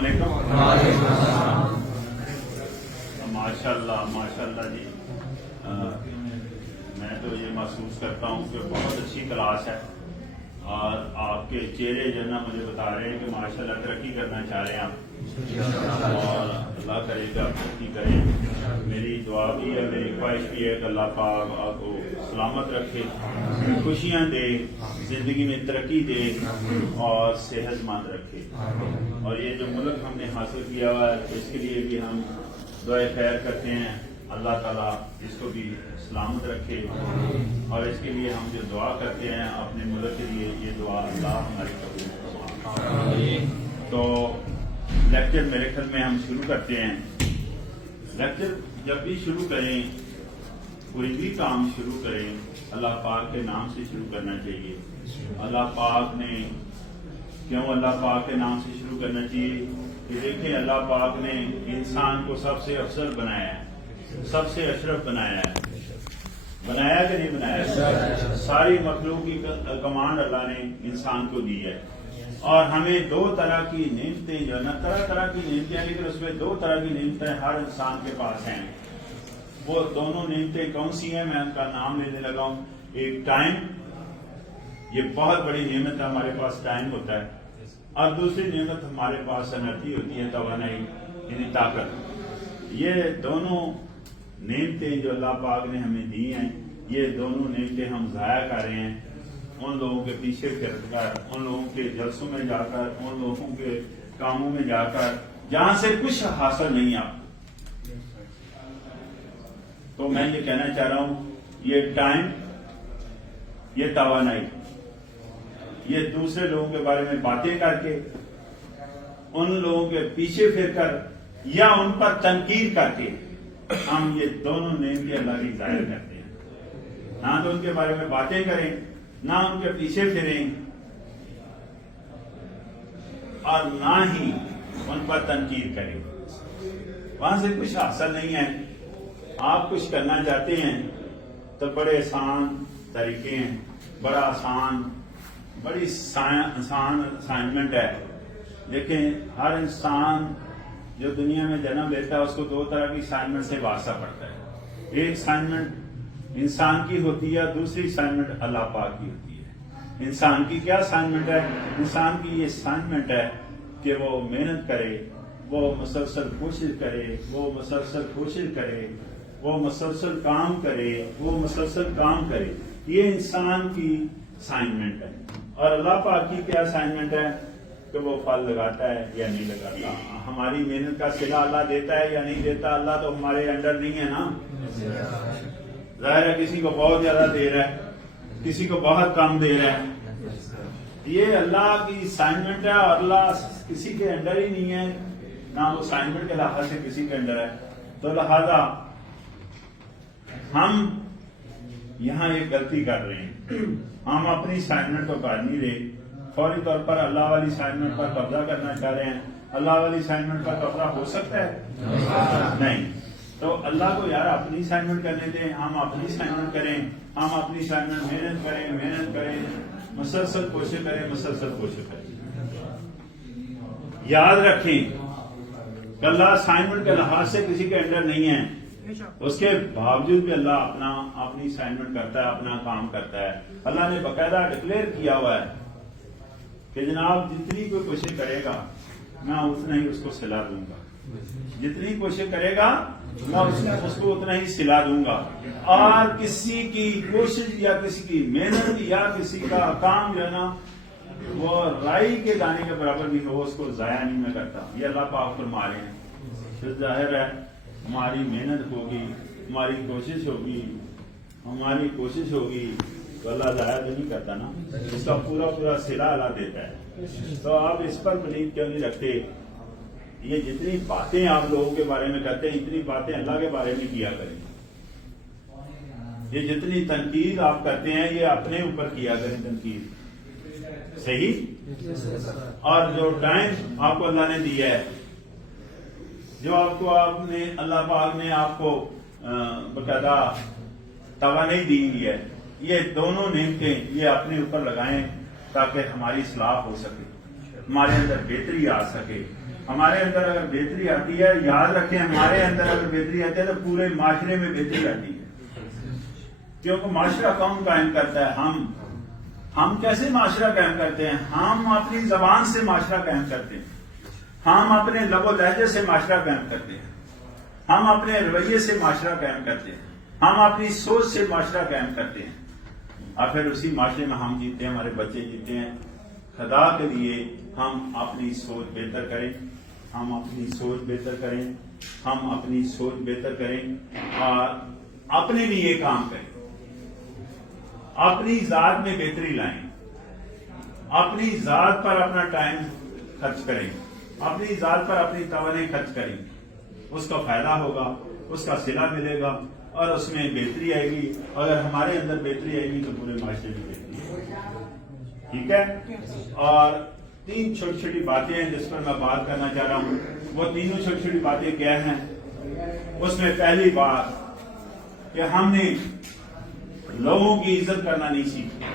علیکم۔ ماشاء اللہ جی، میں تو یہ محسوس کرتا ہوں کہ بہت اچھی کلاس ہے، اور آپ کے چہرے جو ہے نا مجھے بتا رہے ہیں کہ ماشاء اللہ ترقی کرنا چاہ رہے ہیں آپ، اور اللہ کرے گا ترقی کریں۔ میری دعا بھی ہے، میری خواہش بھی ہے کہ اللہ پاک آپ کو سلامت رکھے، خوشیاں دے، زندگی میں ترقی دے اور صحت مند رکھے۔ اور یہ جو ملک ہم نے حاصل کیا ہوا ہے اس کے لیے بھی ہم دعائے خیر کرتے ہیں، اللہ تعالیٰ اس کو بھی سلامت رکھے، اور اس کے لیے ہم جو دعا کرتے ہیں اپنے ملک کے لیے، یہ دعا اللہ ہماری قبول فرمائے۔ تو لیکچر میرے خیال میں ہم شروع کرتے ہیں۔ لیکچر جب بھی شروع کریں، کوئی بھی کام شروع کریں، اللہ پاک کے نام سے شروع کرنا چاہیے۔ اللہ پاک نے کیوں اللہ پاک کے نام سے شروع کرنا چاہیے کہ دیکھیں اللہ پاک نے انسان کو سب سے افضل بنایا ہے، سب سے اشرف بنایا ہے، بنایا کہ نہیں بنایا؟ ساری مخلوق کی کمانڈ اللہ نے انسان کو دی ہے، اور ہمیں دو طرح کی نعمتیں جو ہے نا، طرح طرح کی نعمتیں، لیکن اس میں دو طرح کی نعمتیں ہر انسان کے پاس ہیں۔ وہ دونوں نعمتیں کون سی ہیں؟ میں ان کا نام لینے لگا ہوں۔ ایک ٹائم، یہ بہت بڑی نعمت ہے، ہمارے پاس ٹائم ہوتا ہے، اور دوسری نعمت ہمارے پاس انرجی ہوتی ہے، توانائی یعنی طاقت۔ یہ دونوں نعمتیں جو اللہ پاک نے ہمیں دی ہیں، یہ دونوں نعمتیں ہم ضائع کر رہے ہیں ان لوگوں کے پیچھے پھر کر، ان لوگوں کے جلسوں میں جا کر، ان لوگوں کے کاموں میں جا کر جہاں سے کچھ حاصل نہیں آپ۔ تو میں یہ کہنا چاہ رہا ہوں، یہ ٹائم، یہ توانائی، یہ دوسرے لوگوں کے بارے میں باتیں کر کے، ان لوگوں کے پیچھے پھر کر، یا ان پر تنقید کر کے، ہم یہ دونوں نعمتیں اللہ کی ظاہر کرتے ہیں۔ نہ تو ان کے بارے میں باتیں کریں، نہ ان کے پیچھے پھریں، اور نہ ہی ان پر تنقید کریں۔ وہاں سے کچھ حاصل نہیں ہے۔ آپ کچھ کرنا چاہتے ہیں تو بڑے آسان طریقے ہیں، بڑا آسان، بڑی آسان اسائنمنٹ ہے۔ لیکن ہر انسان جو دنیا میں جنم لیتا ہے اس کو دو طرح کی اسائنمنٹ سے واسطہ پڑتا ہے۔ ایک اسائنمنٹ انسان کی ہوتی ہے، دوسری اسائنمنٹ اللہ پاک کی ہوتی ہے۔ انسان کی کیا اسائنمنٹ ہے؟ انسان کی یہ اسائنمنٹ ہے کہ وہ محنت کرے، وہ مسلسل کوشش کرے، وہ مسلسل کوشش کرے، وہ مسلسل کام کرے، وہ مسلسل کام کرے۔ یہ انسان کی اسائنمنٹ ہے۔ اور اللہ پاک کی کیا اسائنمنٹ ہے کہ وہ پھل لگاتا ہے یا نہیں لگاتا، ہماری محنت کا صلہ اللہ دیتا ہے یا نہیں دیتا۔ اللہ تو ہمارے انڈر نہیں ہے نا، ظاہر ہے کسی کو بہت زیادہ دے رہا ہے، کسی کو بہت کم دے رہا ہے۔ یہ اللہ کی اسائنمنٹ ہے، اور اللہ کسی کے انڈر ہی نہیں ہے، نہ وہ اسائنمنٹ کے لحاظ سے کسی کے انڈر ہے۔ تو لہذا ہم یہاں ایک غلطی کر رہے ہیں، ہم اپنی اسائنمنٹ کو کر نہیں رہے، فوری طور پر اللہ والی اسائنمنٹ پر قبضہ کرنا چاہ رہے ہیں۔ اللہ والی اسائنمنٹ پر قبضہ ہو سکتا ہے؟ نہیں۔ تو اللہ کو یار اپنی اسائنمنٹ کرنے دیں، ہم اپنی اسائنمنٹ کریں، ہم اپنی اسائنمنٹ محنت کریں، مسلسل کوشش کریں، مسلسل کوشش کریں۔ یاد رکھیں کہ اللہ اسائنمنٹ کے لحاظ سے کسی کے انڈر نہیں ہے، اس کے باوجود بھی اللہ اپنی اسائنمنٹ کرتا ہے، اپنا کام کرتا ہے۔ اللہ نے باقاعدہ ڈکلیئر کیا ہوا ہے کہ جناب جتنی کوئی کوشش کرے گا میں اتنا ہی اس کو صلہ دوں گا، جتنی کوشش کرے گا میں اس کو اتنا ہی صلہ دوں گا، اور کسی کی کوشش یا کسی کی محنت یا کسی کا کام جو ہے نا وہ رائی کے دانے کے برابر بھی ہو، اس کو ضائع نہیں میں کرتا۔ یہ اللہ پاک فرما رہے ہیں۔ پھر ظاہر ہے ہماری محنت ہوگی، ہماری کوشش ہوگی تو اللہ ضائع تو نہیں کرتا نا، اس کا پورا صلہ اللہ دیتا ہے۔ تو آپ اس پر بلیو کیوں نہیں رکھتے؟ یہ جتنی باتیں آپ لوگوں کے بارے میں کرتے ہیں، اتنی باتیں اللہ کے بارے میں کیا کریں۔ یہ جتنی تنقید آپ کرتے ہیں یہ اپنے اوپر کیا کریں تنقید، صحیح؟ اور جو ٹائم آپ کو اللہ نے دیا ہے، جو اللہ پاک نے آپ کو باقاعدہ توانائی دی ہوئی ہے، یہ دونوں نعمتیں یہ اپنے اوپر لگائیں تاکہ ہماری اصلاح ہو سکے، ہمارے اندر بہتری آ سکے، ہمارے اندر اگر بہتری آتی ہے، یاد رکھیں ہمارے اندر اگر بہتری آتی ہے تو پورے معاشرے میں بہتری آتی ہے، کیونکہ معاشرہ کون قائم کرتا ہے؟ ہم کیسے معاشرہ قائم کرتے ہیں؟ ہم اپنی زبان سے معاشرہ قائم کرتے ہیں، ہم اپنے لب و لہجے سے معاشرہ قائم کرتے ہیں، ہم اپنے رویے سے معاشرہ قائم کرتے ہیں، ہم اپنی سوچ سے معاشرہ قائم کرتے ہیں، اور پھر اسی معاشرے میں ہم جیتے ہیں، ہمارے بچے جیتے ہیں۔ خدا کے لیے ہم اپنی سوچ بہتر کریں، ہم اپنی سوچ بہتر کریں، ہم اپنی سوچ بہتر کریں اور اپنے لیے کام کریں، اپنی ذات میں بہتری لائیں، اپنی ذات پر اپنا ٹائم خرچ کریں، اپنی ذات پر اپنی توانائی خرچ کریں، اس کا فائدہ ہوگا، اس کا صلہ ملے گا اور اس میں بہتری آئے گی۔ اگر ہمارے اندر بہتری آئے گی تو پورے معاشرے میں بہتری آئے گی، ٹھیک ہے؟ اور 3 چھوٹی چھوٹی باتیں ہیں جس پر میں بات کرنا چاہ رہا ہوں۔ وہ تینوں چھوٹی چھوٹی باتیں کیا ہیں؟ اس میں پہلی بات کہ ہم نے لوگوں کی عزت کرنا نہیں سیکھی،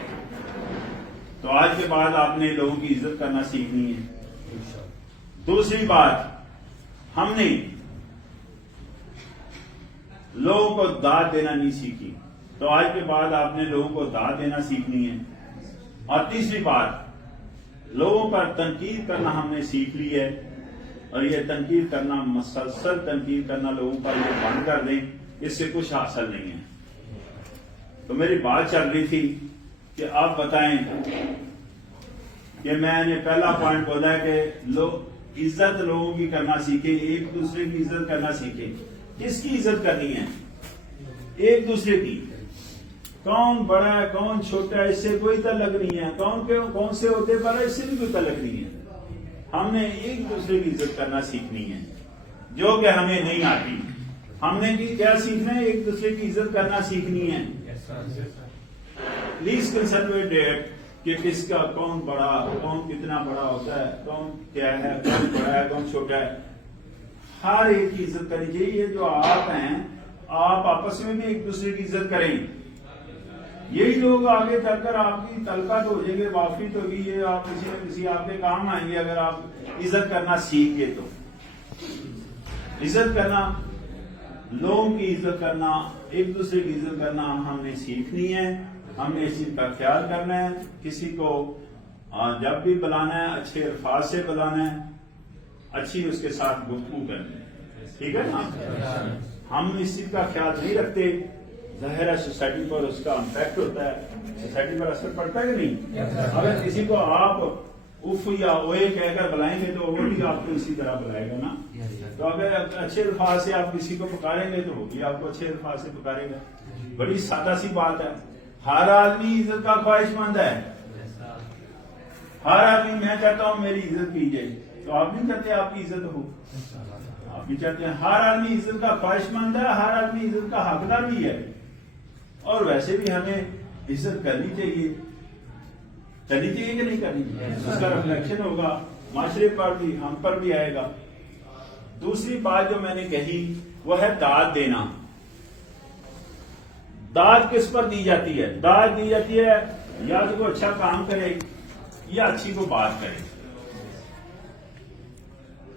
تو آج کے بعد آپ نے لوگوں کی عزت کرنا سیکھنی ہے۔ دوسری بات، ہم نے لوگوں کو داد دینا نہیں سیکھی، تو آج کے بعد آپ نے لوگوں کو داد دینا سیکھنی ہے۔ اور تیسری بات، لوگوں پر تنقید کرنا ہم نے سیکھ لی ہے، اور یہ تنقید کرنا، مسلسل تنقید کرنا لوگوں پر یہ بند کر دیں، اس سے کچھ حاصل نہیں ہے۔ تو میری بات چل رہی تھی کہ آپ بتائیں کہ میں نے پہلا پوائنٹ بولا ہے کہ لوگ عزت لوگوں کی کرنا سیکھیں، ایک دوسرے کی عزت کرنا سیکھیں۔ کس کی عزت کرنی ہے؟ ایک دوسرے کی۔ کون بڑا ہے کون چھوٹا ہے اس سے کوئی تعلق نہیں ہے، کون سے عہدے پر ہے اس سے بھی کوئی تعلق نہیں ہے۔ ہم نے ایک دوسرے کی عزت کرنا سیکھنی ہے، جو کہ ہمیں نہیں آتی۔ ہم نے کیا سیکھنا ہے؟ ایک دوسرے کی عزت کرنا سیکھنی ہے۔ پلیز کنسرن ڈیٹ کہ کس کا کون بڑا، کون کتنا بڑا ہوتا ہے، کون کیا ہے، کون بڑا ہے کون چھوٹا ہے، ہر ایک کی عزت کرنی چاہیے۔ یہ جو آپ ہیں، آپ آپس میں بھی ایک دوسرے کی عزت کریں، یہی لوگ آگے چل کر آپ کی تلقات ہو جائیں گے، واقفیت ہوگی، یہ آپ کسی نہ کسی آپ کے کام آئیں گے اگر آپ عزت کرنا سیکھ گئے تو۔ عزت کرنا، لوگوں کی عزت کرنا، ایک دوسرے کی عزت کرنا ہم نے سیکھنی ہے۔ ہم نے اس چیز کا خیال کرنا ہے، کسی کو جب بھی بلانا ہے اچھے الفاظ سے بلانا ہے، اچھی اس کے ساتھ گفتگو کرنی ہے، ٹھیک ہے نا؟ ہم اس چیز کا خیال نہیں رکھتے، ظاہر ہے سوسائٹی پر اس کا امپیکٹ ہوتا ہے، سوسائٹی پر اثر پڑتا ہے کہ نہیں؟ اگر کسی کو آپ اف یا اوے کہہ کر بلائیں گے تو وہ بھی آپ کو اسی طرح بلائے گا نا۔ تو اگر اچھے الفاظ سے آپ کسی کو پکاریں گے تو وہ بھی آپ کو اچھے الفاظ سے پکارے گا۔ بڑی سادہ سی بات ہے، ہر آدمی عزت کا خواہش مند ہے، ہر آدمی میں چاہتا ہوں میری عزت کی جائے، تو آپ نہیں چاہتے آپ کی عزت ہو؟ آپ بھی چاہتے ہیں۔ ہر آدمی عزت کا خواہش مند ہے، ہر آدمی عزت کا حقدار بھی ہے، اور ویسے بھی ہمیں عزت کرنی چاہیے کہ نہیں کرنی چاہیے؟ اس کا ریفلیکشن ہوگا معاشرے پر بھی، ہم پر بھی آئے گا۔ دوسری بات جو میں نے کہی وہ ہے داد دینا۔ داد کس پر دی جاتی ہے؟ داد دی جاتی ہے یا تو کوئی اچھا کام کرے یا اچھی کو بات کرے،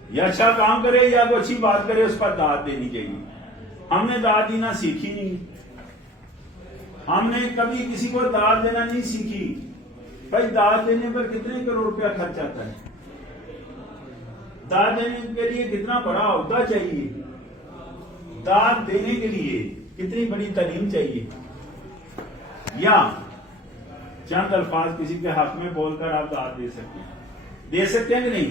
یا اچھا کام کرے یا کوئی اچھی بات کرے، اس پر داد دینی چاہیے۔ ہم نے داد دینا سیکھی نہیں، ہم نے کبھی کسی کو داد دینا نہیں سیکھی۔ بھائی داد دینے پر کتنے کروڑ روپیہ خرچ آتا ہے؟ داد دینے کے لیے کتنا بڑا عہدہ چاہیے؟ داد دینے کے لیے کتنی بڑی تعلیم چاہیے؟ یا چند الفاظ کسی کے حق میں بول کر آپ داد دے سکتے ہیں؟ دے سکتے ہیں کہ نہیں؟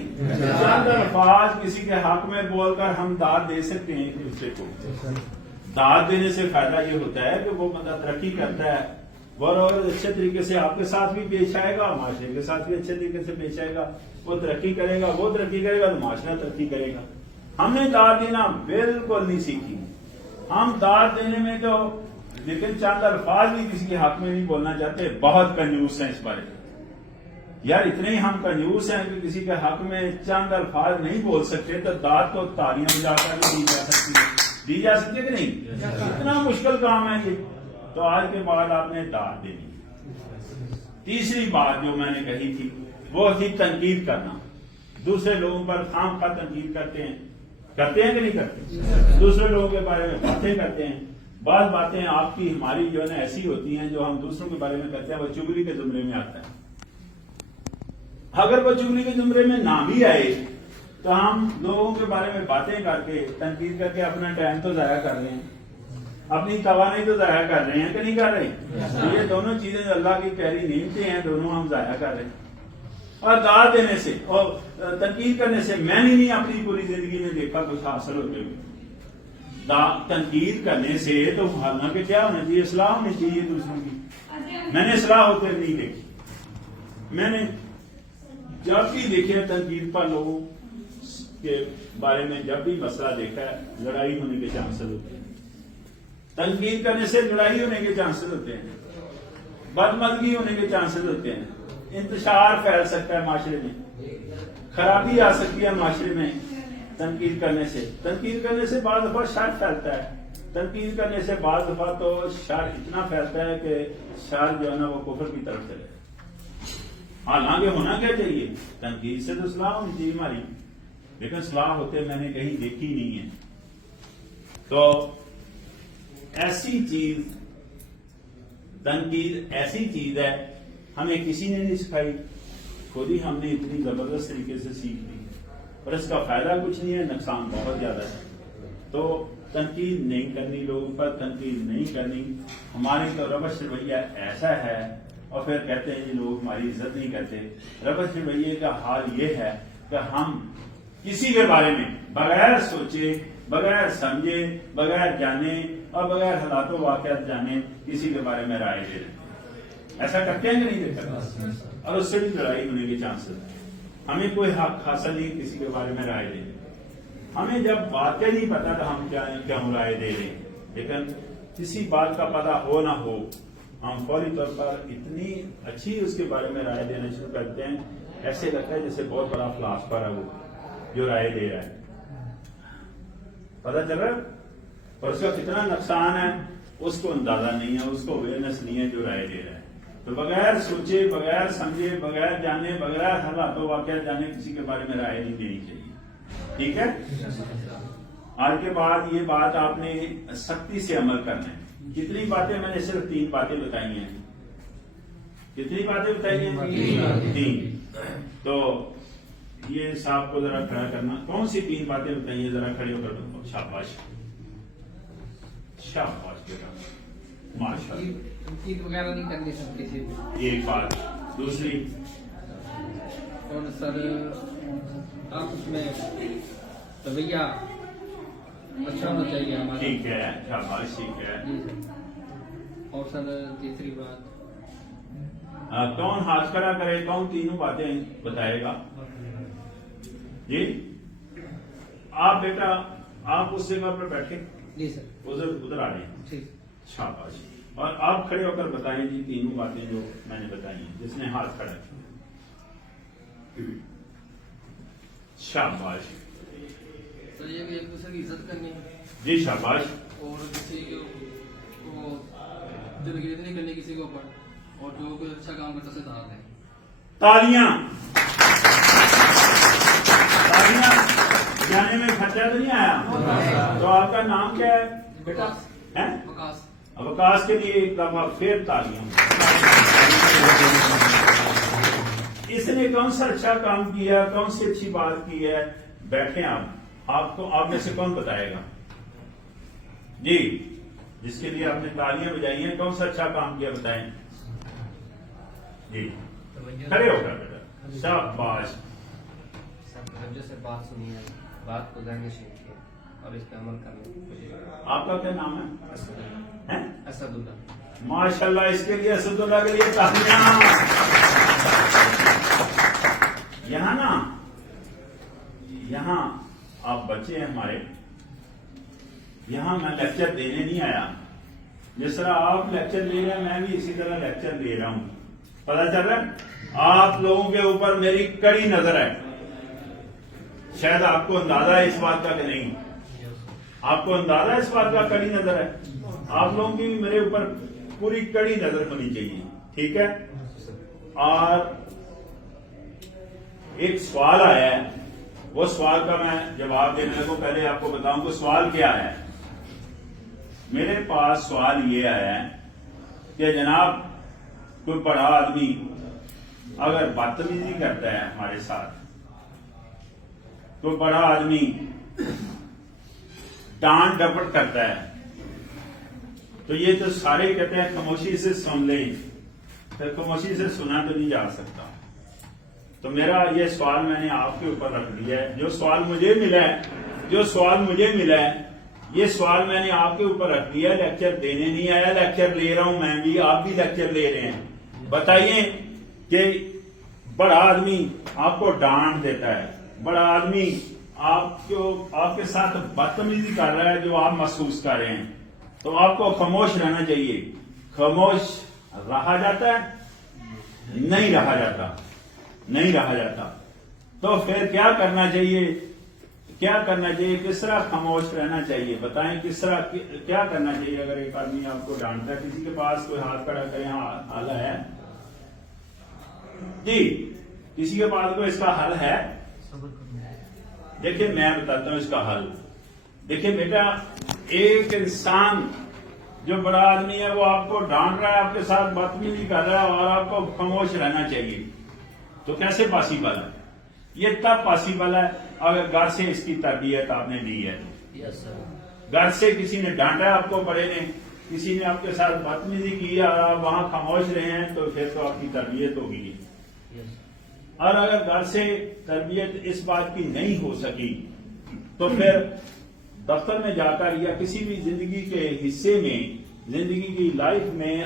چند الفاظ کسی کے حق میں بول کر ہم داد دے سکتے ہیں ایک دوسرے کو۔ داد دینے سے فائدہ یہ ہوتا ہے کہ وہ بندہ ترقی کرتا ہے، اور اچھے طریقے سے آپ کے ساتھ بھی پیش آئے گا، معاشرے کے ساتھ بھی اچھے طریقے سے پیش آئے گا، وہ ترقی کرے گا، وہ ترقی کرے گا تو معاشرہ ترقی کرے گا۔ ہم نے داد دینا بالکل نہیں سیکھی۔ ہم داد دینے میں تو لیکن چند الفاظ بھی کسی کے حق میں نہیں بولنا چاہتے، بہت کنجوس ہیں اس بارے میں۔ یار اتنے ہی ہم کنجوس ہیں کہ کسی کے حق میں چند الفاظ نہیں بول سکتے، تو داد تو تالیاں بجا کر نہیں دی جا سکتی، دی جا سکتی کہ نہیں؟ اتنا مشکل کام ہے یہ۔ تو آج کے بعد آپ نے داد دینی۔ تیسری بات جو میں نے کہی تھی وہ تھی تنقید کرنا۔ دوسرے لوگوں پر خام خواہ تنقید کرتے ہیں کہ نہیں کرتے؟ دوسرے لوگوں کے بارے میں باتیں کرتے ہیں. بعض باتیں آپ کی ہماری جو ہے نا ایسی ہوتی ہیں جو ہم دوسروں کے بارے میں کرتے ہیں وہ چغلی کے زمرے میں آتا ہے. اگر وہ چغلی کے زمرے میں نہ بھی آئے تو ہم لوگوں کے بارے میں باتیں کر کے تنقید کر کے اپنا ٹائم تو ضائع کر رہے ہیں, اپنی توانائی تو ضائع کر رہے ہیں کہ نہیں کر رہے؟ یہ دونوں چیزیں اللہ کی پیاری نعمتیں ہیں, دونوں ہم ضائع کر رہے ہیں. اور دعوت دینے سے اور تنقید کرنے سے میں نے نہیں اپنی پوری زندگی میں دیکھا کچھ حاصل ہوتے ہوئے. تنقید کرنے سے تو حالانکہ کیا ہونا چاہیے؟ اصلاح ہونی چاہیے دوسروں کی. میں نے اصلاح ہوتے نہیں دیکھی. میں نے جب بھی دیکھے تنقید پر لوگوں کے بارے میں جب بھی مسئلہ دیکھا ہے, لڑائی ہونے کے چانسز ہوتے ہیں. تنقید کرنے سے لڑائی ہونے کے چانسز ہوتے ہیں, بدمزگی ہونے کے چانسز ہوتے ہیں, انتشار پھیل سکتا ہے معاشرے میں, خرابی آ سکتی ہے معاشرے میں. تنقید کرنے سے بعض دفعہ شر پھیلتا ہے. تنقید کرنے سے بعض دفعہ تو شر اتنا پھیلتا ہے کہ شر جو ہے نا وہ کفر کی طرف چلے. حالانکہ ہونا کیا چاہیے؟ تنقید سے تو اصلاح ہونی چاہیے ہماری, لیکن اصلاح ہوتے میں نے کہیں دیکھی نہیں ہے. تو ایسی چیز, تنقید ایسی چیز ہے ہمیں کسی نے نہیں سکھائی, خود ہی ہم نے اتنی زبردست طریقے سے سیکھ لی, اور اس کا فائدہ کچھ نہیں ہے, نقصان بہت زیادہ ہے. تو تنقید نہیں کرنی, لوگوں پر تنقید نہیں کرنی. ہماری تو روش رویہ ایسا ہے, اور پھر کہتے ہیں یہ لوگ ہماری عزت نہیں کرتے. روش رویے کا حال یہ ہے کہ ہم کسی کے بارے میں بغیر سوچے, بغیر سمجھے, بغیر جانے اور بغیر حالات و واقعات جانے کسی کے بارے میں رائے دے رہے ہیں. ایسا کرتے ہیں کہ نہیں دیکھا؟ اور اس سے بھی لڑائی ہونے کے چانسز ہیں. ہمیں کوئی حق حاصل نہیں کسی کے بارے میں رائے دینے. ہمیں جب باتیں نہیں پتا تو ہم کیوں رائے دے رہے ہیں. لیکن کسی بات کا پتا ہو نہ ہو, ہم فوری طور پر اتنی اچھی اس کے بارے میں رائے دینا شروع کرتے ہیں, ایسے لگتا ہے جیسے بہت بڑا فلاسفر ہے وہ جو رائے دے رہا ہے. پتا چل رہا ہے؟ اور اس کا کتنا نقصان ہے اس کو اندازہ نہیں ہے, اس کو اویئرنیس نہیں ہے جو رائے دے رہا ہے. تو بغیر سوچے, بغیر سمجھے, بغیر جانے, بغیر حالات و واقعات جانے کسی کے بارے میں رائے نہیں دینی چاہیے. ٹھیک ہے؟ آج کے بعد یہ بات آپ نے سختی سے عمل کرنا ہے. کتنی باتیں میں نے صرف 3 باتیں بتائی ہیں. کتنی باتیں بتائی ہیں؟ 3. تو یہ صاحب کو ذرا کھڑا کرنا. کون سی 3 باتیں بتائی ہیں؟ ذرا کھڑے ہو کر بتاؤ. شاباش شاباش بیٹا, ماشاءاللہ. تنقید وغیرہ نہیں کرنی سر کسی بھی. ایک بات. دوسری, اور سر آپس میں رویہ اچھا ہونا چاہیے ہمارا. ٹھیک ہے, شاباش, ٹھیک ہے. جی سر. اور سر تیسری بات, کون ہاتھ کھڑا کرے, کون تینوں باتیں بتائے گا؟ جی آپ بیٹا, آپ اس جگہ پر بیٹھے, جی سر. ادھر آ جائیں. ٹھیک. شاباش. اور آپ کھڑے ہو کر بتائیں جی تینوں باتیں جو میں نے بتائی ہیں, جس نے ہاتھ کھڑا کیا. شاباش. سر یہ کہ ایک دوسرے کی عزت کرنی ہے. جی شاباش. اور کسی کو دلگیر نہیں کرنی کسی کے اوپر, اور جو کوئی اچھا کام کرتا اسے دعوت دیں. تالیاں. تالیاں. جانے میں خرچہ تو نہیں آیا؟ تو آپ کا نام کیا ہے بیٹا؟ وکاس. اوکاش کے لیے ایک دفعہ پھر تالیاں. اس نے کون سا اچھا کام کیا, کون سی اچھی بات کی ہے؟ بیٹھیں آپ کو آپ میں سے کون بتائے گا؟ جی, جس کے لیے آپ نے تالیاں بجائی ہیں, کون سا اچھا کام کیا بتائیں. جی کھڑے ہو کر بیٹا. شاباش. توجہ سے بات سنی ہے, بات کو ذہن نشین کیا اور اس پہ عمل کرنے کی کوشش کریں. آپ کا کیا نام ہے؟ اسد اللہ. ماشاءاللہ, اس کے لیے اسد اللہ کے لیے تالیاں. یہاں نا, یہاں آپ بچے ہیں ہمارے, یہاں میں لیکچر دینے نہیں آیا. جس طرح آپ لیکچر لے رہے ہیں میں بھی اسی طرح لیکچر لے رہا ہوں. پتا چل رہا ہے؟ آپ لوگوں کے اوپر میری کڑی نظر ہے. شاید آپ کو اندازہ ہے اس بات کا کہ نہیں, آپ کو اندازہ ہے اس بات کا کڑی نظر ہے. آپ لوگوں کی بھی میرے اوپر پوری کڑی نظر ہونی چاہیے. ٹھیک ہے؟ اور ایک سوال آیا ہے، وہ سوال کا میں جواب دینے کو پہلے آپ کو بتاؤں کہ سوال کیا ہے. میرے پاس سوال یہ آیا ہے کہ جناب کوئی بڑا آدمی اگر بدتمیزی کرتا ہے ہمارے ساتھ، کوئی بڑا آدمی ڈانٹ ڈپٹ کرتا ہے، تو یہ تو سارے کہتے ہیں خاموشی سے سن لیں، پھر خاموشی سے سنا تو نہیں جا سکتا. تو میرا یہ سوال میں نے آپ کے اوپر رکھ دیا ہے. جو سوال مجھے ملا ہے یہ سوال میں نے آپ کے اوپر رکھ دیا. لیکچر دینے نہیں آیا، لیکچر لے رہا ہوں میں بھی، آپ بھی لیکچر لے رہے ہیں. بتائیے کہ بڑا آدمی آپ کو ڈانٹ دیتا ہے، بڑا آدمی آپ کے ساتھ بدتمیزی کر رہا ہے جو آپ محسوس کر رہے ہیں، تو آپ کو خاموش رہنا چاہیے. خاموش رہا جاتا ہے؟ نہیں رہا جاتا. تو پھر کیا کرنا چاہیے؟ کس طرح خاموش رہنا چاہیے؟ بتائیں کس طرح کیا کرنا چاہیے اگر ایک آدمی آپ کو ڈانٹتا ہے؟ کسی کے پاس کوئی ہاتھ کھڑا کرے، حل ہے جی؟ کسی کے پاس کوئی اس کا حل ہے؟ دیکھیں میں بتاتا ہوں اس کا حل. دیکھیں بیٹا، ایک انسان جو بڑا آدمی ہے وہ آپ کو ڈانٹ رہا ہے، آپ کے ساتھ بدتمیزی کر رہا ہے اور آپ کو خاموش رہنا چاہیے، تو کیسے پاسبل ہے؟ یہ تب پاسبل ہے اگر گھر سے اس کی تربیت آپ نے دی ہے. گھر سے کسی نے ڈانٹا آپ کو، بڑے نے، کسی نے آپ کے ساتھ بدتمیزی کی اور آپ وہاں خاموش رہے ہیں، تو پھر تو آپ کی تربیت ہوگی. اور اگر گھر سے تربیت اس بات کی نہیں ہو سکی تو پھر دفتر میں جا کر یا کسی بھی زندگی کے حصے میں، زندگی کی لائف میں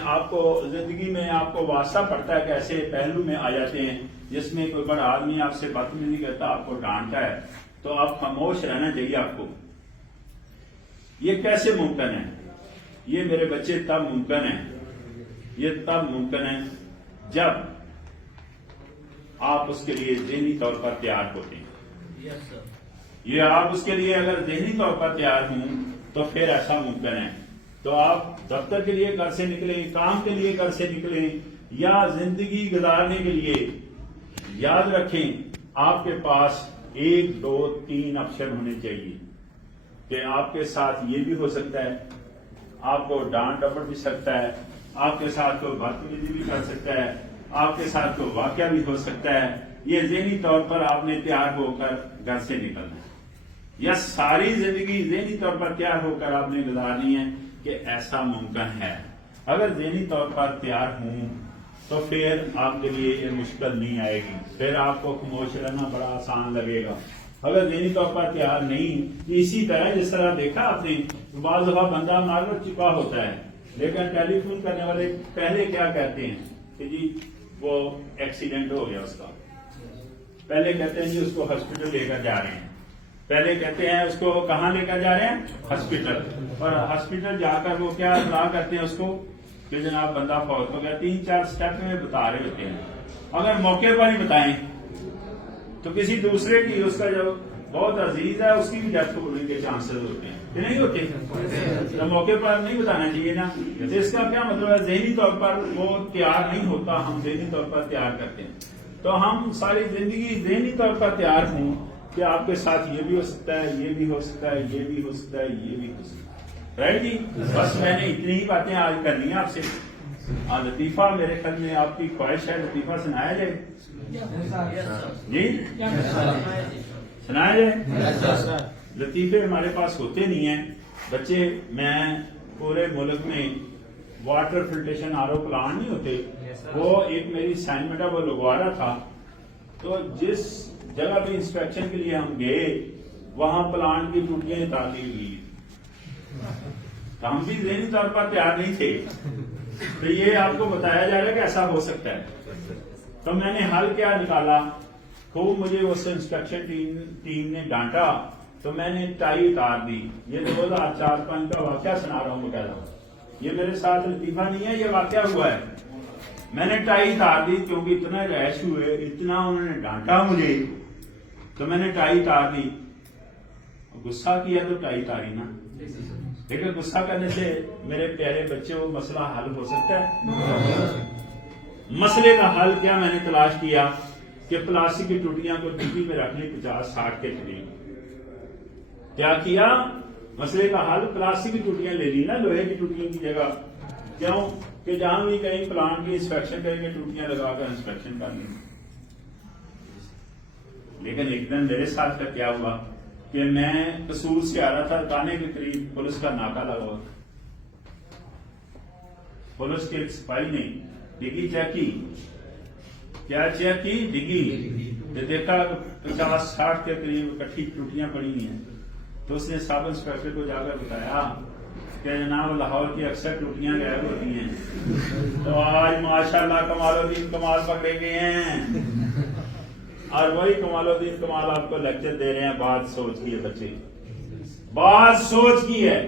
زندگی میں آپ کو واسطہ پڑتا ہے کہ ایسے پہلو میں آ جاتے ہیں جس میں کوئی بڑا آدمی آپ سے بدتمیزی کرتا، آپ کو ڈانٹتا ہے، تو آپ خاموش رہنا چاہیے آپ کو. یہ کیسے ممکن ہے؟ یہ میرے بچے تب ممکن ہے جب آپ اس کے لیے ذہنی طور پر تیار ہوتے ہیں. یہ آپ اس کے لیے اگر ذہنی طور پر تیار ہوں تو پھر ایسا ممکن ہے. تو آپ دفتر کے لیے گھر سے نکلیں، کام کے لیے گھر سے نکلیں، یا زندگی گزارنے کے لیے، یاد رکھیں آپ کے پاس 1 2 3 آپشن ہونے چاہیے کہ آپ کے ساتھ یہ بھی ہو سکتا ہے، آپ کو ڈانٹ ڈپٹ بھی سکتا ہے، آپ کے ساتھ کوئی بدتمیزی بھی کر سکتا ہے، آپ کے ساتھ کوئی واقعہ بھی ہو سکتا ہے. یہ ذہنی طور پر آپ نے تیار ہو کر گھر سے نکلنا ہے، یا ساری زندگی ذہنی طور پر تیار ہو کر آپ نے گزارنی ہے کہ ایسا ممکن ہے. اگر ذہنی طور پر تیار ہوں تو پھر آپ کے لیے یہ مشکل نہیں آئے گی، پھر آپ کو خاموش رہنا بڑا آسان لگے گا. اگر ذہنی طور پر تیار نہیں، اسی طرح جس طرح دیکھا آپ نے، بعض دفعہ بندہ مر چکا ہوتا ہے لیکن ٹیلی فون کرنے والے پہلے کیا کہتے ہیں کہ جی وہ ایکسیڈنٹ ہو گیا اس کا، پہلے کہتے ہیں جی اس کو ہاسپٹل لے کر جا رہے ہیں، پہلے کہتے ہیں اس کو کہاں لے کر جا رہے ہیں؟ ہاسپٹل. اور ہاسپٹل جا کر وہ کیا اطلاع کرتے ہیں اس کو کہ جناب بندہ فوت ہو گیا. 3 4 اسٹیپ میں بتا رہے ہوتے ہیں. اگر موقع پر ہی بتائیں تو کسی دوسرے کی، اس کا جو بہت عزیز ہے اس کی بھی ڈیتھ ہونے کے چانسز ہوتے ہیں کہ نہیں ہوتے؟ تو موقع پر نہیں بتانا چاہیے نا. تو اس کا کیا مطلب ہے؟ ذہنی طور پر وہ تیار نہیں ہوتا، ہم ذہنی طور پر تیار کرتے ہیں. تو ہم ساری زندگی ذہنی طور پر تیار ہوں کہ آپ کے ساتھ یہ بھی ہو سکتا ہے، یہ بھی ہو سکتا ہے، یہ بھی ہو سکتا ہے، یہ بھی ہو سکتا ہے. رائٹ جی؟ بس میں نے اتنی ہی باتیں آج کرنی ہیں آپ سے. لطیفہ میرے خیال میں آپ کی خواہش ہے لطیفہ سنایا جائے جی؟ سنایا جائے؟ لطیفے ہمارے پاس ہوتے نہیں ہیں بچے. میں پورے ملک میں واٹر فلٹریشن RO پلانٹ نہیں ہوتے، وہ ایک میری اسائنمنٹ ہے وہ لگوا رہا تھا. تو جس جگہ پہ انسپیکشن کے لیے ہم گئے وہاں پلانٹ کی ٹوٹیاں تعطیل ہوئی. ہم بھی ذہنی طور پر تیار نہیں تھے. تو یہ آپ کو بتایا جا رہا ہے کہ ایسا ہو سکتا ہے. تو میں نے حل کیا نکالا، خوب مجھے اس انسپیکشن ٹیم نے ڈانٹا تو میں نے ٹائی اتار دی. یہ 2004-5 کا واقعہ سنا رہا ہوں بقاعدہ، یہ میرے ساتھ لطیفہ نہیں ہے، یہ واقعہ ہوا ہے. میں نے ٹائی اتار دی کیونکہ اتنا ریش ہوئے، اتنا انہوں نے ڈانٹا مجھے، تو میں نے ٹائی اتار دی. غصہ کیا تو ٹائی اتاری نا، لیکن غصہ کرنے سے میرے پیارے بچے وہ مسئلہ حل ہو سکتا ہے؟ مسئلے کا حل کیا میں نے تلاش کیا کہ پلاسٹک کی ٹوٹیاں کو ڈگی میں رکھ لی 50-60 کے قریب. کیا کیا؟ مسئلے کا حل پلاسٹک کی ٹوٹیاں لے لی نا لوہے کی ٹوٹیوں کی جگہ. کیوں کہ جہاں بھی کہیں پلانٹ کی انسپیکشن کریں گے ٹوٹیاں لگا کر انسپیکشن کر لیں. لیکن ایک دن میرے ساتھ کا کیا ہوا کہ میں قصور سے آ رہا تھا کانے کے قریب پولیس کا ناکا لگا ہوا. پولیس کے سپاہی نے ڈگی چیک کی. کیا چیک کی؟ ڈگی. دیکھا 50-60 کے قریب کٹھی ٹوٹیاں پڑی ہیں. تو اس نے سب انسپیکٹر کو جا کر بتایا کہ جناب لاہور کی اکثر ٹوٹیاں غائب ہوتی ہیں. تو آج ماشاءاللہ کمال الدین کمال پکڑے گئے ہیں اور وہی کمال الدین کمال آپ کو لیکچر دے رہے ہیں. بات سوچ کی ہے بچے, بات سوچ کی ہے.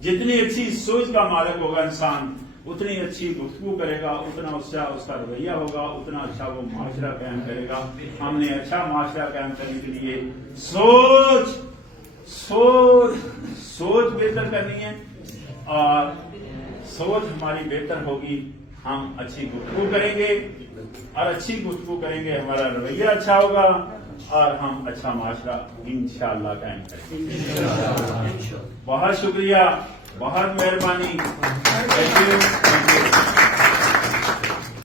جتنی اچھی سوچ کا مالک ہوگا انسان اتنی اچھی گفتگو کرے گا, اتنا اچھا اس کا رویہ ہوگا, اتنا اچھا وہ معاشرہ قائم کرے گا. ہم نے اچھا معاشرہ قائم کرنے کے لیے سوچ بہتر کرنی ہے, اور سوچ ہماری بہتر ہوگی ہم اچھی گفتگو کریں گے, اور اچھی گفتگو کریں گے ہمارا رویہ اچھا ہوگا, اور ہم اچھا معاشرہ انشاءاللہ قائم کریں گے. بہت شکریہ, بہت مہربانی.